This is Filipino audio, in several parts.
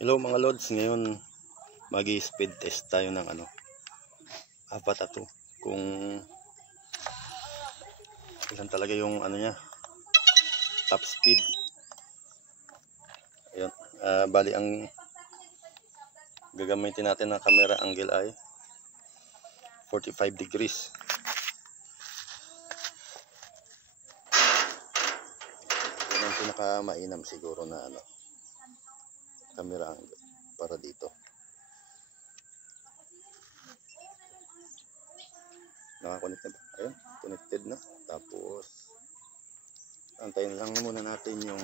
Hello mga lods, ngayon magi-speed test tayo ng Avata 2 kung ilan talaga yung niya, top speed. Ayun, bali ang gagamitin natin na camera angle ay 45 degrees. Yan ang pinaka-mainam siguro na camera angle para dito. Naka-connect na ba? Ayun, connected na. Tapos antayin lang muna natin yung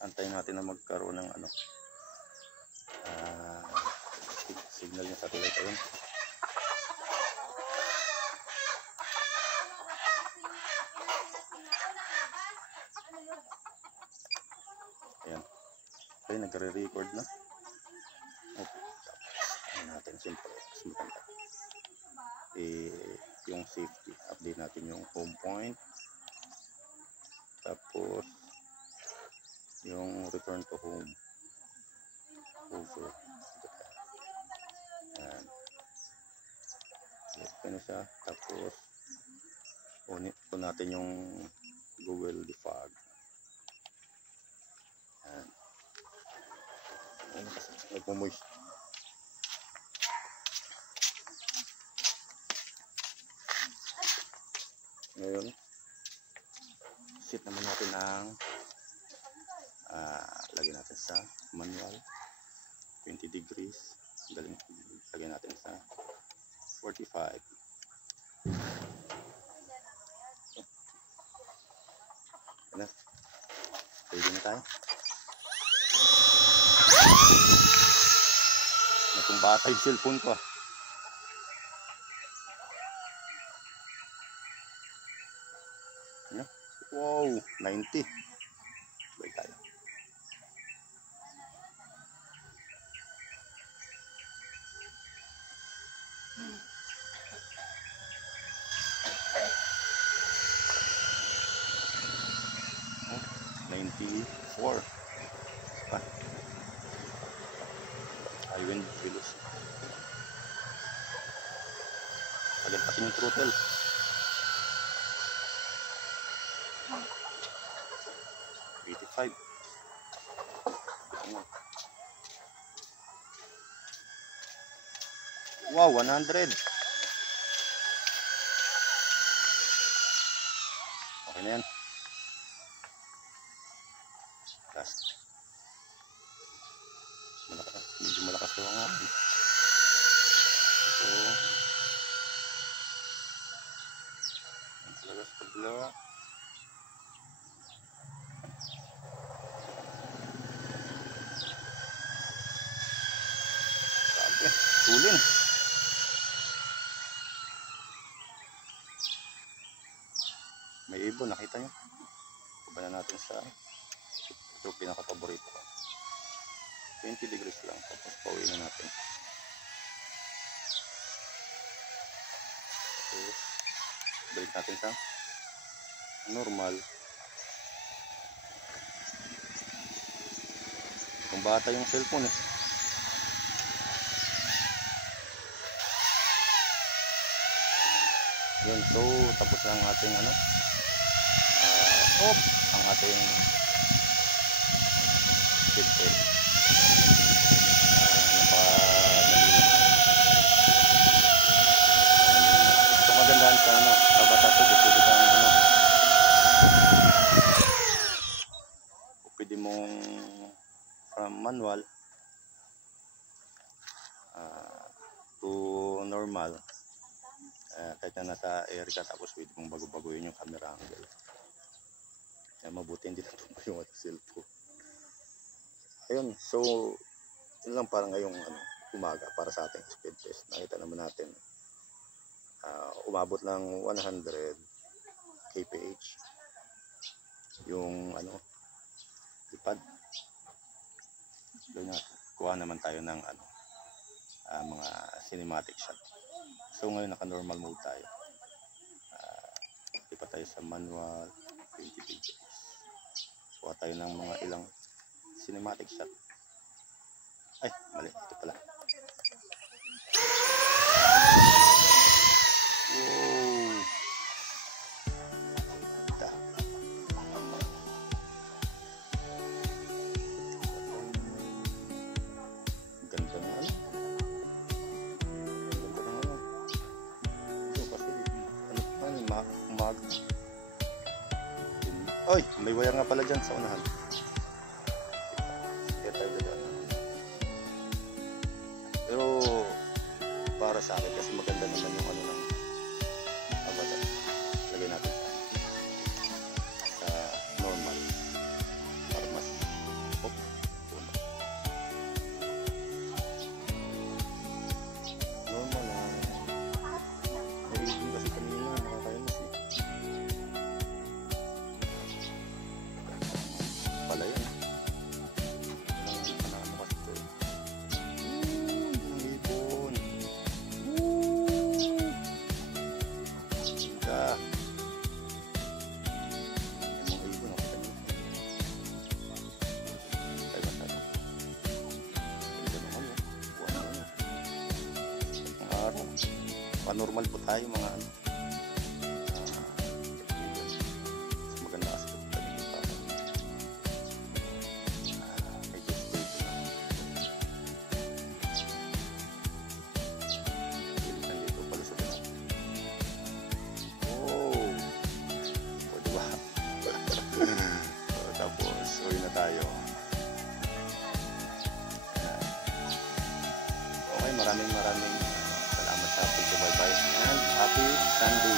antayin natin na magkaroon ng signal ng satellite. Ayun. Ayan. Okay, nagre-record na. Ayan natin, siyempre, mas maganda. Yung safety, update natin yung home point. Tapos, yung return to home. Over. Ayan. Ito na siya. Tapos, unin po natin yung Google Defog. Ayan. Ayan kasi nagmumoist. Ngayon, set naman natin ang lagyan natin sa manual 20 degrees. Lagyan natin sa 45. Ayan. Pwede na tayo. Natumbata yung cellphone ko. Wow, 90. Balik tayo. Oh, 94. High wind velocity. Pagalasin yung throttle. Wow, 100. Okay na yan. Last. Medyo malakas ito nga. Ito. Ang talaga sa pagla. Sabi, tulin. May ibon, nakita nyo? Kubayan natin sa ito pinaka-paborito ko. 20 degrees lang, tapos pauwi na natin. Tapos balik natin sa normal. Kung bata yung cellphone Yun, so tapos lang ating off ang ating speed test. So magandaan sa Avata 2 kasi pwede mong from manual to normal. Kahit na nasa air ka, tapos pwede mong bago-baguhin yung camera angle. Kaya mabuti hindi na tumba yung cellphone. Ayun, so yun lang para ngayong umaga para sa ating speed test. Nakita naman natin umabot ng 100 kph yung lipad. Doon kuha naman tayo ng mga cinematic shot. So ngayon naka normal mode tayo. tayo sa manual 20 videos. Kuha tayo ng mga ilang cinematic shot. Ay, mali. Ito pala. Wow. Ito. Ganda na ano. Ganda na ano. Ito kasi, ano pa ni mag. Ay, may wire nga pala dyan sa unahan. Kaya tayo dadaan. Pero para sa akin kasi maganda naman yung ano ng avatar. Lagay natin sa normal para mas puno. Normal lang. Naiipin kasi kanina nakakainis eh. Pala yun. Hindi pa na ano kasi ito eh. Yung ibon. Ganda. Yung mga ibon ako kanina. Tayo masyado. Ganda naman yun. Buwan naman yun. Mga araw. Panormal po tayo mga ano. Maganda kasi ito. Tapos uwi na tayo. Okay, maraming salamat sa pagsubaybay and happy Sunday.